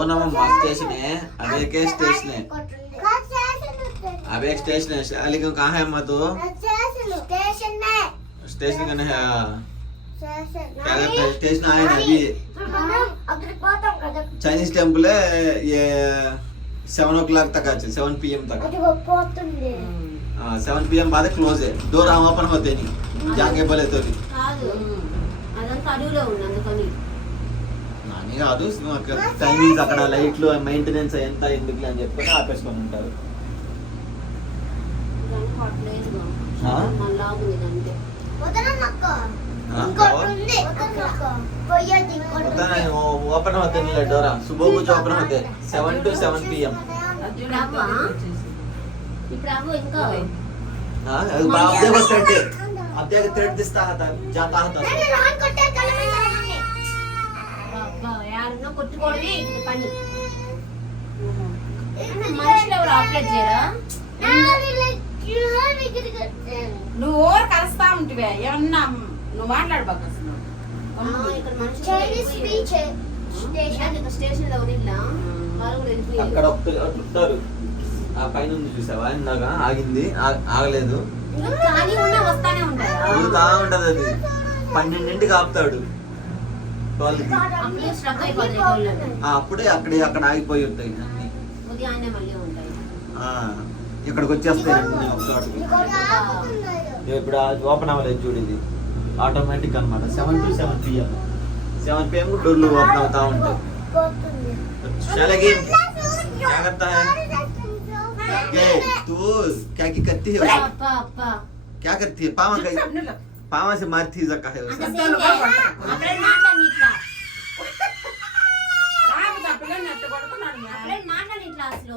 वो ना मस्त स्टेशन है, अबे के स्टेशन है, अबे स्टेशन है। शालिक कहाँ है अम्मा? तो स्टेशन में स्टेशन कहाँ है? क्या नहीं, कहते हैं स्टेशन आए ना अभी। अभी बहुत हम चाइनीज टेम्पल है ये 7 o'clock तक अच्छे 7 PM तक। అది పోతుంది 7 PM बाद क्लोज है, डोर ओपन होते नहीं, जाके बोले तो नहीं కాదు అదంతా అడవిలో ఉంది అందుకని నాని కాదు టైమింగ్స్ అక్కడ లైట్లు మెయింటెనెన్స్ ఎంత ఎందుకు అని చెప్పుకొని ఆపేసుకొని ఉంటారు. దానికి పట్టలేదుగా ఆ? మళ్ళా ఆగుంది అంతే వదనమ్మక్క हाँ, ఇంకోటి और? ఉంది వదనమ్మక్క పోయేది ఇంకోటి पता नहीं वो ओपन होते नहीं डोर, सुबह कुछ ओपन होते 7 to 7 PM। ఇప్పుడు అవ్వా ఇప్పుడు అవ్వ ఇంకా हाँ अब देखो थ्रेड, अब देखो थ्रेड दिखता था जाता था। నేను రాన్ కొట్టే కలమని అబ్బా యారన్నా కొట్టుకోవడమే ఇది పని మనుషులు ఎవరు అప్లై చేయరా నువ్వు ఓవర్ కలుస్తా ఉంటివే ఏమన్నా నువ్వు మాట్లాడబాక అసలు ఇక్కడ మనుషులు చైనీస్ స్పీచ్ స్టేషన్ లో ఉనిలా వాళ్ళు కూడా వెళ్ళిపోయారు అక్కడ ఉంటారు ఆ పైన ఉంది చూసావా ఇందాక ఆగింది ఆగలేదు, కానీ ఉన్నా వస్తానే ఉంటారు ఊరుతా ఉంటది అది 12ంటికి ఆపుతాడు 12కి. అప్పుడే స్ట్రక్ అయిపోతాయి వాళ్ళని అప్పుడే అక్కడ ఆగిపోయి ఉంటాయి అన్ని. ఉదయాన్నే మళ్ళీ ఉంటాయి ఆ, ఇక్కడికి వచ్చేస్తాయి అన్ని ఒక చోటకి. ఇప్పుడు ఓపెన్ అవ్వలేదు చూడు, ఇది ఆటోమేటిక్ అనమాట 7 to 7 PM 7 PM డోర్లు ఓపెన్ అవుతా ఉంటాయి. शालेगी क्या करता है ये तू क्या की करती है? అబ్బా అబ్బా क्या करती है? पावा से मारती जका है అంత उसे। సేమ్ అప్పుడే మాట్లాడి ఇట్లా పిల్లల్ని ఎట్ట కొడుతున్నాడు అప్పుడే మాట్లాడి ఇట్లా అసలు